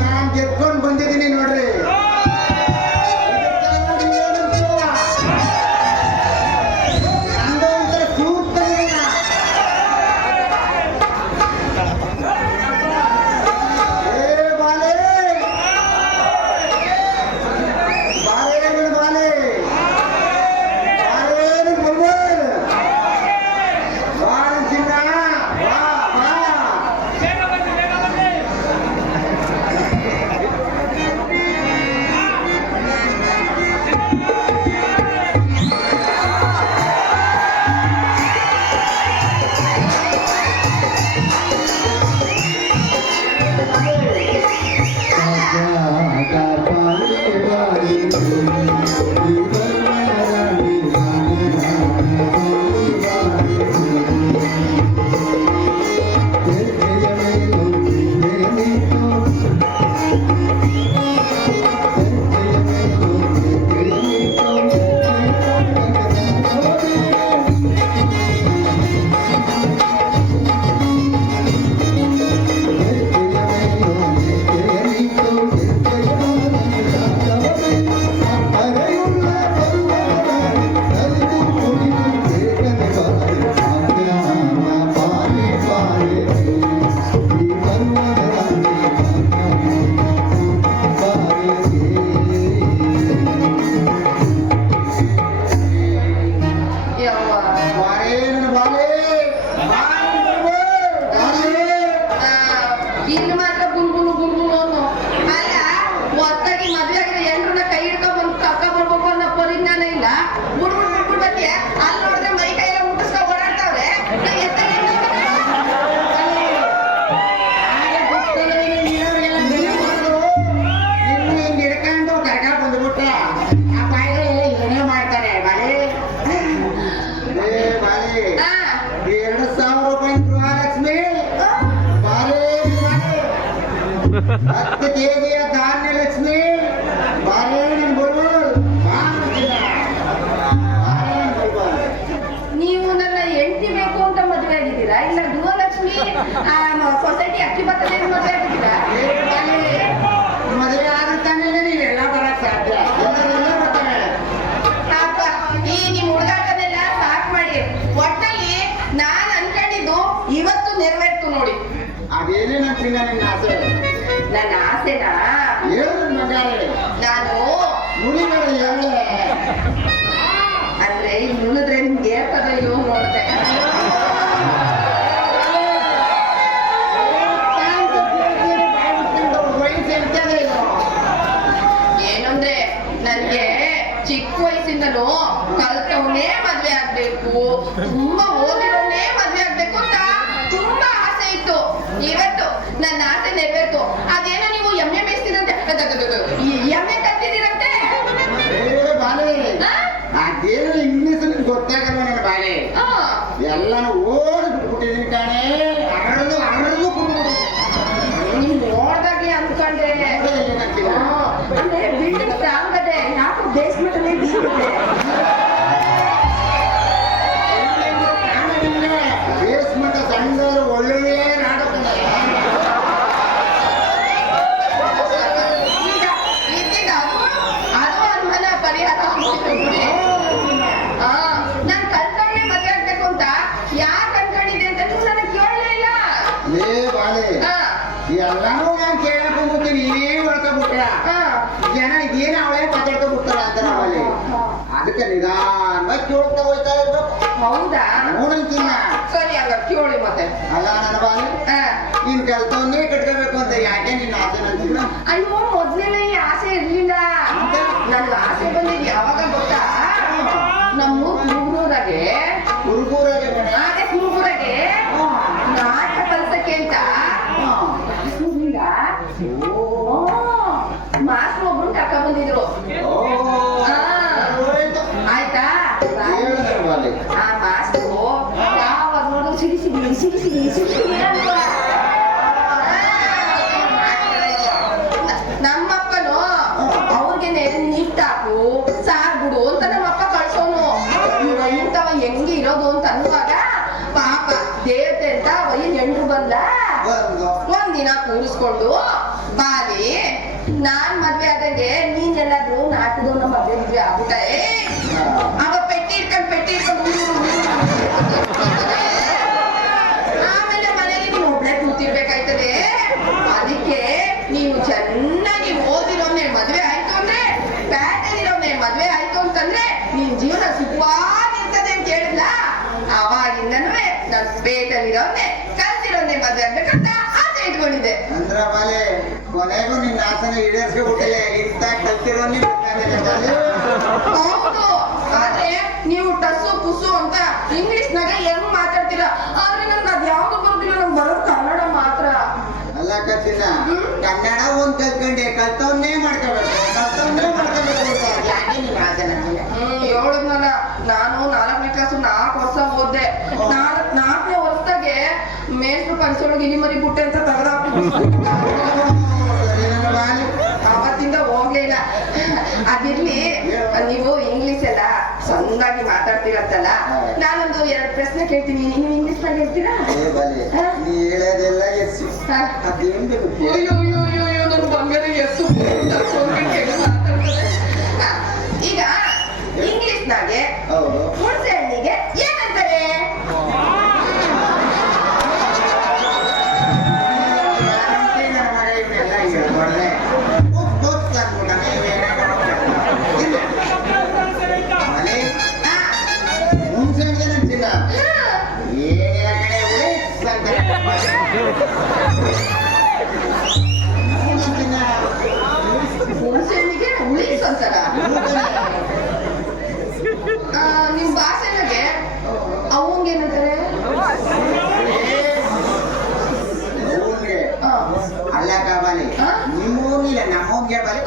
ನಾನ್ ಗೆದ್ಕೊಂಡ್ ಬಂದಿದ್ದೀನಿ ನೋಡ್ರಿ. ಧಾನ್ಯ ಲಕ್ಷ್ಮಿ ನೀವು ನನ್ನ ಹೆಂಡತಿ ಬೇಕು ಅಂತ ಮದುವೆ ಆಗಿದ್ದೀರಾ ಇಲ್ಲ ಗೃಹಲಕ್ಷ್ಮಿ ಸೊಸೈಟಿ ಅಕ್ಕಿ ಬರ್ತದೆ ಮದುವೆ ಆಗಿದ್ದೀರಾ? ಮದುವೆ ಆದ ತಾನೇ ನೀವೆಲ್ಲ ಬರಕ್ ಸಾಧ್ಯ. ಈ ನಿಮ್ ಹುಡುಗಾಟನೆಲ್ಲ ಸಾಕ್ ಮಾಡಿ. ಒಟ್ಟಲ್ಲಿ ನಾನ್ ಅನ್ಕೊಂಡಿದ್ದು ಇವತ್ತು ನೆರವೇರ್ತು ನೋಡಿ. ಅದೇನೇ ನಂಬಿಲ್ಲ ನಿನ್ನ ಆಸೆ. ನನ್ನ ಆಸೆನಾ ನಾನು ಅಂದ್ರೆ ಇಲ್ಲಿ ನುಳಿದ್ರೆ ನಿಮ್ಗೆ ಏರ್ತದ ಇಲ್ವೋ ನೋಡ್ದೆ. ಏನಂದ್ರೆ ನನ್ಗೆ ಚಿಕ್ಕ ವಯಸ್ಸಿಂದಲೂ ಕಲ್ತವನ್ನೇ ಮದ್ವೆ ಆಗ್ಬೇಕು, ತುಂಬಾ ಓದಿರೋನ್ನೇ ಮದ್ವೆ ಆಗ್ಬೇಕು ಅಂತ ತುಂಬಾ ಆಸೆ ಇತ್ತು. ಇವತ್ತು ನನ್ನ ಆಸೆ ನೆರವೇರ್ತು. ಅದೇನೋ ನೀವು ಎಮ್ಮೆ ಮೇಯಿಸ್ತೀರಂತೆ, ಎಮ್ಮೆ ಕತ್ತಿದ್ದೀರಂತೆ. ಅದೇನು ಇಂಗ್ಲೀಷ್ ಗೊತ್ತಾಗಲ್ಲ ನನ್ನ ಬಾಳೆ. ಎಲ್ಲಾನು ಓಡಿ ಬಿಟ್ಬಿಟ್ಟಿದೀನಿ ಕಾಣೆ. ಅರಳು ಅರಳು ನಿಮ್ ನೋಡ್ದಾಗೆ ಅನ್ಕೊಂಡ್ರೆ ಅಂದ್ರೆ ಬಿಲ್ಡಿಂಗ್ ಸ್ಟ್ರಾಂಗ್ ಅದೇ, ಯಾಕೋ ಬೇಸ್ಮೆಂಟ್ ಅಲ್ಲೇ ಬೀಳುತ್ತೆ. ಬೇಸ್ಮೆಂಟ್ ಸಣ್ಣವರು ಒಳ್ಳೆಯ ನಾಟಕ. ಈಗ ಅದು ಅನುಮಾನ ಪರಿಹಾರ ನಾನ್ ಕಲ್ತವನ್ನೇ ಮದುವೆ ಆಗ್ಬೇಕು ಅಂತ ಯಾಕೆ ಅನ್ಕೊಂಡಿದ್ದೆ ಅಂತ ನೀವು ನನಗೆ ಕೇಳಲೇ ಇಲ್ಲ. ಎಲ್ಲಾನು ನಾನು ಕೇಳಕ್ ಹೋಗ್ತೀನಿ, ನೀನೇ ಹೊಳ್ಕೊಬಿಟ್ಟ ಜನ ಇದೇನು ಅವಳೇ ಮಾತಾಡ್ಕೊಬಿಡ್ತಾರ ಅಂತ ನಾವಲ್ಲಿ. ಅದಕ್ಕೆ ನಿಧಾನವಾಗಿ ಕೇಳ್ತಾ ಹೋಯ್ತಾ ಇರ್ಬೇಕು. ಹೌದಾ? ನೋಡಂತಿಲ್ಲ. ಸರಿ ಹಂಗ ಕೇಳಿ ಮತ್ತೆ. ಅಲ್ಲ ನನ್ನ ಬಾಲಿ ನೀನ್ ಕಲ್ತವನ್ನೇ ಕಟ್ಕೋಬೇಕು ಅಂತ ಯಾಕೆ ನಿನ್ನ ಆಸೆ ನಂತಿಲ್ಲ? ಅಯ್ಯೋ ಮೊದ್ಲೆಲ್ಲ ಈ ಆಸೆ ಇರ್ಲಿಲ್ಲ. ನನ್ಗೆ ಆಸೆ ಬಂದಿದ್ ಯಾವಾಗ ಗೊತ್ತಾ? ನಮ್ಮೂರ್ ಕುರುಬೂರಾಗೆ ಅದೇ ಕುರುಬೂರಾಗೆ ನಾಟಕ ಕಲ್ಸಕ್ಕೆ ಅಂತ ಮಾಸ್ಟರ್ ಒಬ್ರು ಕರ್ಕ ಬಂದಿದ್ರು. ಆಯ್ತಾ? ಆ ಮಾಸ್ಟರು ಯಾವಾಗ ನೋಡಿದ್ರು ಸಿಡಿ ಸಿಡಿ ಸಿಡಿ ಸಿಡಿ ಸಿಡಿ ಸಿಡಿ ಅಂತ. ನಮ್ಮಪ್ಪನು ಅವ್ರಿಗೆ ನೀಟಾಕು ಸಾರ್ ಬಿಡು ಅಂತ ನಮ್ಮಪ್ಪ ಕಳ್ಸೋನು. ಇವ ಇಂಥವ ಹೆಂಗೆ ಇರೋದು ಅಂತ ಅನ್ನುವಾಗ ಪಾಪ ದೇವತೆ ಅಂತ ವಯ್ಯ ಎಂಟ್ರು ಬಂದ. ಒಂದ್ ದಿನ ಕೂರಿಸ್ಕೊಂಡು ಬಾಲಿ ನಾನ್ ಮದ್ವೆ ಆದಂಗೆ ನೀನ್ ಎಲ್ಲಾದ್ರೂ ನಾಟಕದವನ್ನ ಮದ್ವೆ ಆಗ್ಬಿಟ್ಟೆ ಅವ ಪೆಟ್ಟಿ ಇಟ್ಕೊಂಡು ಆಮೇಲೆ ಮನೇಲಿ ನೀನು ಒಬ್ಳೆ ಕೂತಿರ್ಬೇಕಾಯ್ತದೆ. ಅದಕ್ಕೆ ನೀನು ಚೆನ್ನಾಗಿ ಓದಿರೋನೆ ಮದ್ವೆ ಆಯ್ತು ಅಂದ್ರೆ, ಪ್ಯಾಟಲ್ಲಿರೋನೆ ಮದ್ವೆ ಆಯ್ತು ಅಂತಂದ್ರೆ ನಿನ್ ಜೀವನ ಸುಖವಾಗಿರ್ತದೆ ಅಂತ ಹೇಳಿದ್ಲ. ಅವಾಗಿಂದನೂ ನಾನು ಪೇಟಲ್ಲಿರೋನೆ ಕಲ್ತಿರೋನೆ ಮದ್ವೆ ಆಗ್ಬೇಕಂತ ಆಸೆ ಇಟ್ಕೊಂಡಿದ್ದೆ. ಅಂದ್ರ ಬಾಲೆ ಕೊನೆಗೂ ನಿನ್ನ ಆಸನ ಈಡೇರಿಸ್ಕೊಬಿಟ್ಟಿಲ್ಲ. ಇಂತ ಕಲ್ತಿರೋನಿ ಹೌದು. ಆದ್ರೆ ನೀವು ಟಸ್ಸು ಪುಸ್ಸು ಅಂತ ಇಂಗ್ಲಿಷ್ ನಾಗ ಹೆಂಗ್ ಮಾತಾಡ್ತೀರಾ? ಆದ್ರೆ ನನ್ಗೆ ಅದ್ ಯಾವ್ದು ಬರೋದಿಲ್ಲ, ನಮ್ಗೆ ಬರೋದು ಕನ್ನಡ ಮಾತ್ರ. ಅಲ್ಲ ಕತ್ತಿನ ಕನ್ನಡ ಒಂದ್ ಕಲ್ತ್ಕೊಂಡೆ, ಕಲ್ತವನ್ನೇ ಮಾಡ್ಕೋಬೇಕು ಅಂತ ಯಾಕೆ ನೀನ್ ಆಸೆ ನನಗೆ? ಹೇಳದ್ನಲ್ಲ, ನಾನು 4ನೇ ಕ್ಲಾಸ್ 4 ವರ್ಷ ಓದ್ದೆ. 4ನೇ ವರ್ಷದಾಗೆ ಮೇಷ್ಟ್ರು ಪಂಚೊಳಗೆ ಇಲಿಮರಿ ಬುಟ್ಟೆ ಅಂತ ಅವತ್ತಿಂದ ಹೋಗ್ಲೇ ಇಲ್ಲ. ಅದಿರ್ಲಿ, ನೀವು ಇಂಗ್ಲಿಷ್ ಎಲ್ಲ ಸಂದಾಗಿ ಮಾತಾಡ್ತೀರಂತಲ್ಲ, ನಾನೊಂದು 2 ಪ್ರಶ್ನೆ ಕೇಳ್ತೀನಿ, ನೀವು ಇಂಗ್ಲಿಷ್ ನಾಗ ಹೇಳ್ತೀರಾ? ನೀ ಹೇಳೋದೆಲ್ಲ ಎಸ್ಸು ಅದೇನ್ ಬೇಕು? ನನ್ ಬಂಗಾರ ಎಸ್ಸು ಈಗ ಇಂಗ್ಲಿಷ್ ನಾಗೆ ಹುಣಸೆ ಹಣ್ಣಿಗೆ ಏನಂತಾರೆ? ಹುಣಸೆ ಹಣ್ಣಿಗೆ ಉಳಿಸ್ ಅಂತಾರ. ನಿಮ್ ಭಾಷೆನಾಗೆ ಅವಂಗೆ ಏನಂತಾರೆ? ಅಲ್ಲ ಕಾಬಾಲಿ, ನಿಮ್ಮೂರ್ಗಿಲ್ಲ ನಮ್ಮೂರ್ಗೆ ಬಾಲಿ.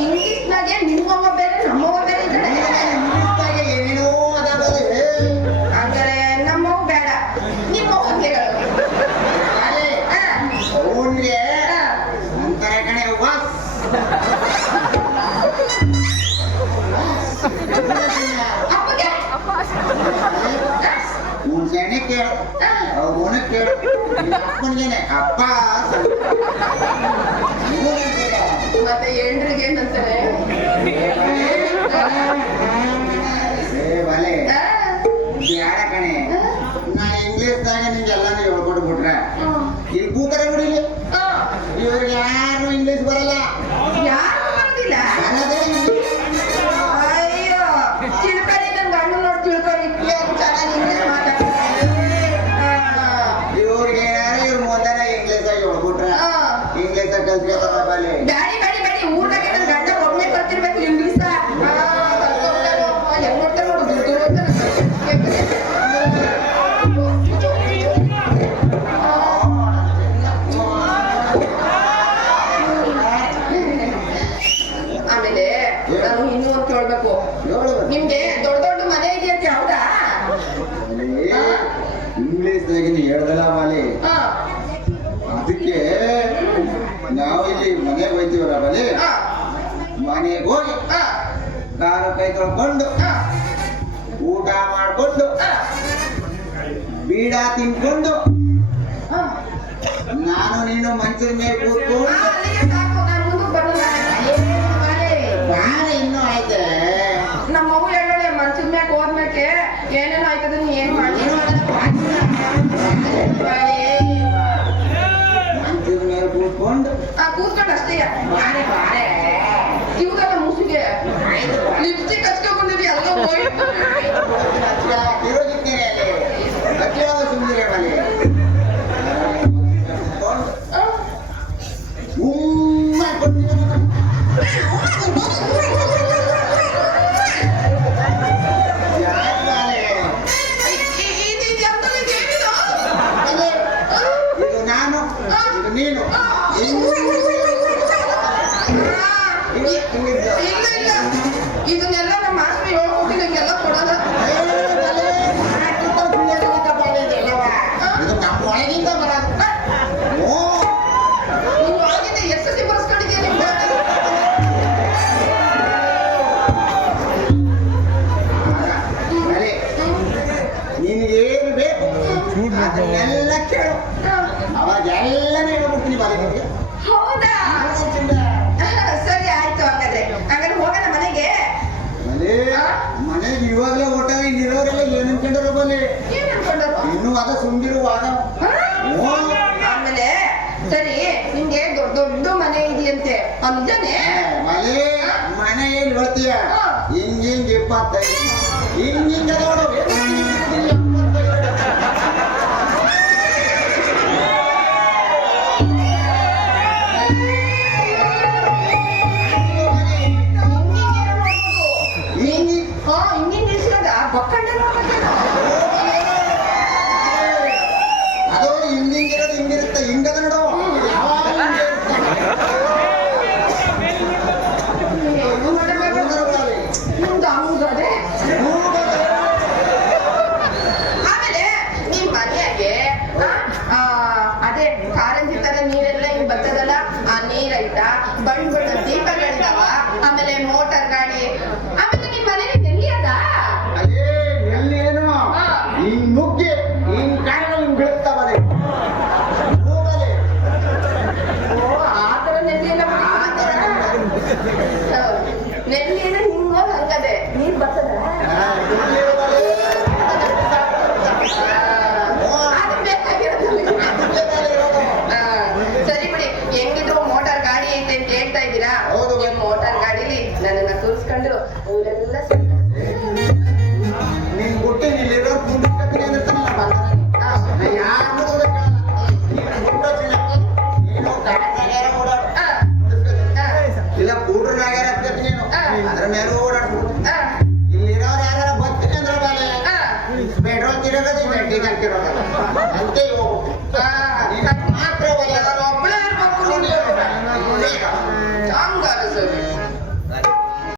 ಇಂಗ್ಲಿಷ್ನಾಗೆ ನಿಮ್ಮವ್ವ ಬೇರೆ ನಮ್ಮವ್ವ ಬೇರೆ ಇದ್ದಾರೆ. ಏನೇನೋ ಅದ ಬಾಲಿ. ಹಾಗಾದ್ರೆ ನಮ್ಮವ್ವ ಬೇಡ, ನಿಮ್ಮವ್ವಗೆ ಹೇಳು. ಅವನ್ಗೆ ಅಂತಾರೆ ಕಣೆ ವಾಸ್. ಅಪ್ಪಗೆ ಹುಣ್ಸೆಣ್ಣೆ ಕೇಳು, ಅವನ ಕೇಳು, ಅಪ್ಪನಿಗೇನೆ ಅಪ್ಪ. ಮತ್ತೆ ಹೆಂಡ್ರಿಗೆ ಏನಂತಾರೆ? ಬಲೆ ಬ್ಯಾಡ ಕಣೆ, ನಾ ಇಂಗ್ಲಿಷ್ದಾಗ ನಿಂಗೆಲ್ಲಾನು ಹೇಳ್ಕೊಟ್ಬಿಟ್ರೆ ಇಲ್ಲಿ ಕೂತಾರೆ ಬಿಡಿಲಿ. ಇವ್ರಿಗೆ ಯಾರು ಇಂಗ್ಲಿಷ್ ಬರಲ್ಲ. ಯಾರು ಬರೋದಿಲ್ಲ? ಅಯ್ಯೋ ತಿಳ್ಕೊಳ್ಳಿ, ನನ್ ಗಂಡು ನೋಡಿ ತಿಳ್ಕೊಳ್ಳಿ, ಚೆನ್ನಾಗಿ ಇಂಗ್ಲಿಷ್ ಮಾತಾಡ್ತಾರೆ. ಇವ್ರಿಗೆ ಯಾರು ಇವ್ರ ಮೊದಲ ಇಂಗ್ಲಿಷಾಗ ಹೇಳ್ಬಿಟ್ರೆ ಇಂಗ್ಲಿಷ್ ಕಲ್ತ್ಕೊತಾರ ಬಲೆ. ಬ್ಯಾಡಿ ಬ್ಯಾಡಿ ಬ್ಯಾಡಿ, ಊರಾಗೆ ನನ್ ಗಂಡ ಒಬ್ಬನೇ ಕಲ್ತಿರ್ಬೇಕು ಇಂಗ್ಲಿಷ್. ಹೆಂಗ್ ನೋಡ್ತಾರೆ ನೋಡು, ದುಡ್ಡು ಆಮೇಲೆ ನಾನು ಇನ್ನೂ ಒಂದು ಕೇಳ್ಬೇಕು. ನಿಮ್ಗೆ ದೊಡ್ಡ ದೊಡ್ಡ ಮನೆ ಇದೆಯಂತೆ, ಹೌದಾ? ಇಂಗ್ಲಿಷ್ದಾಗ ನೀ ಹೇಳ್ದಲ್ಲ ಬಾಲಿ, ಅದಕ್ಕೆ ನಾವು ಇಲ್ಲಿ ಮನೆಗೆ ಹೋಯ್ತೀವಲ್ಲ ಬಲಿ, ಮನೆಗೆ ಹೋಗಿ ಕಾಲು ಕೈ ತೊಳ್ಕೊಂಡು ಊಟ ಮಾಡ್ಕೊಂಡು ಬೀಡ ತಿನ್ಕೊಂಡು ನಾನು ನೀನು ಮಂಚದ ಮೇಲೆ ಕೂತ್ಕೊಂಡು ಬಾಳ ಇನ್ನೂ ಐತೆ. ನಮ್ಮವ್ವ ಹೇಳೋಳೆ, ಮಂಚದ ಮ್ಯಾಗ ಹೋದ್ಮ್ಯಾಕೆ ಏನೇನು ಆಯ್ತದ, ನೀ ಏನ್ ಮಾಡಿ ಮಂಚದ ಮೇಲೆ ಕೂತ್ಕೊಂಡು ಕೂತ್ಕೊಂಡು ಅಷ್ಟೇ. ಇವುದಲ್ಲ ಮುಸುಗೆ ಲಿಪ್ಸ್ಟಿಕ್ ಹಚ್ಕೊಂಡ್ ಬಂದಿದ್ವಿ, ಎಲ್ಲ ಹೋಯ್ತು. ಇರೋದಿದ್ದೇನೆ ಅಲ್ಲಿ ಅಜ್ಜಾವ ಸುಂದರ ಮನೆ ಇದು ನಾನು, ಇದು ನೀನು. ಇಲ್ಲ ಇಲ್ಲ, ಇದನ್ನೆಲ್ಲ ನಮ್ಮ ಮಾಸ್ಟರ್ ಹೇಳ್ಕೊಟ್ಟು ನಿಮ್ಗೆಲ್ಲ ಕೊಡೋದ. ಇದು ನಮ್ಮ ಒಳಗಿಂದ ಬರೋದು. ನೀವು ಒಳಗಿಂದ SSC ಬರ್ಸ್ಕೊಂಡಿದ್ದೀಯ ನಿಮ್ಗೆ. ನಿನಗೇನು ಬೇಕು ಎಲ್ಲ ಕೇಳು ಅವಾಗೆಲ್ಲ ಹೇಳ್ಬಿಡ್ತೀನಿ ಬಾಲಿಗೆ ಹೌದಾ ಸರಿ ಆಯ್ತು ಹಂಗಾದ್ರೆ ಹೋಗೋಣ ಮನೆಗೆ. ಮನೆಗೆ ಇವಾಗಲೇ ಹೊಟ್ಟಾಗ ಇಲ್ಲಿರೋರೆಲ್ಲ ಏನ್ ಅನ್ಕೊಂಡ್ರು ಬಲ್ಲಿ ಏನ್ ಅನ್ಕೊಂಡರು ಇನ್ನು ಅದ ಸುಂದಿರುವಾಗ ಆಮೇಲೆ ಸರಿ ನಿಮ್ಗೆ ದೊಡ್ಡ ದೊಡ್ಡ ಮನೆ ಇದೆಯಂತೆ ಅಂಜನೆ ಮನೆ ಏನ್ ಹೇಳ್ತೀಯ ಹಿಂಗಿಂಗ್ 25 ಹಿಂಗಿಂಗ ನೋಡು ಹಿಂಗಿಂಗ್ ನಿಲ್ಸಿರೋದ ಬಕ್ಕಂಡ ಅದು ಹಿಂಗಿಂಗಿರೋದು ಹಿಂಗಿರುತ್ತೆ ಹಿಂಗದ ನೋಡು ಆಮೇಲೆ ನಿಮ್ ಮನೆಯಾಗೆ ಅದೇ ಕಾರಂಜಿ ತರ ನೀರೆಲ್ಲ ಹಿಂಗ್ ಬರ್ತದಲ್ಲ ಆ ನೀರೈತಾ ಬಣ್ಣ ಬಣ್ಣ ದೀಪಗಳಿದಾವ ಆಮೇಲೆ ಮೋಟರ್ ಗಾಡಿ ಆಮೇಲೆ ನಿಮ್ ಮನೇಲಿ ನೆಲ್ಲಿ ಅದ ಅದೇ ಎಲ್ಲಿ ಏನು ಹಿಂಗ್ ನುಗ್ಗಿ ಹಿಂಗ್ ಕಾರಣ ಹಿಂಗ್ ಬೀಳ್ತಾವದೆ ಆ ತರ ನೆಲ್ಲಿ ಎಲ್ಲ ನೆಲ್ಲಿ ಏನೋ ಹಿಂಗ ಹಂಗದೆ ನೀರ್ ಬರ್ತದ ಸರಿ ಬಿಡಿ ಹೆಂಗಿದ್ರು ಮೋಟಾರ್ ಗಾಡಿ ಐತೆ ಅಂತ ಹೇಳ್ತಾ ಇದ್ದೀರಾ ಮೋಟಾರ್ ಗಾಡಿಲಿ ನನ್ನನ್ನ ಕೂರಿಸ್ಕೊಂಡು ಊರೆಲ್ಲ ನೀನ್ ಗುಟ್ಟಿ ಇಲ್ಲಿರೋ ಗುಂಡು ಕಟ್ಟಿಗೆ ಯಾರು ಇಲ್ಲ ಕೂಡ್ರನಾಗ್ಯಾರ ನೀನು ಅದ್ರ ಮೇಲೆ ಓಡಾಡ್ಬಿಡು ಇಲ್ಲಿರೋರು ಯಾರು ಬರ್ತೀನಿ ಅಂದ್ರೆ ಬಾಲೆ ಪೆಟ್ರೋಲ್ ತಿರೋಗದಿ ಮೆಟ್ಟಿ ಹಾಕಿರೋದಲ್ಲ ಅಂತೆ ಹೋಗ್ಬಿಟ್ಟು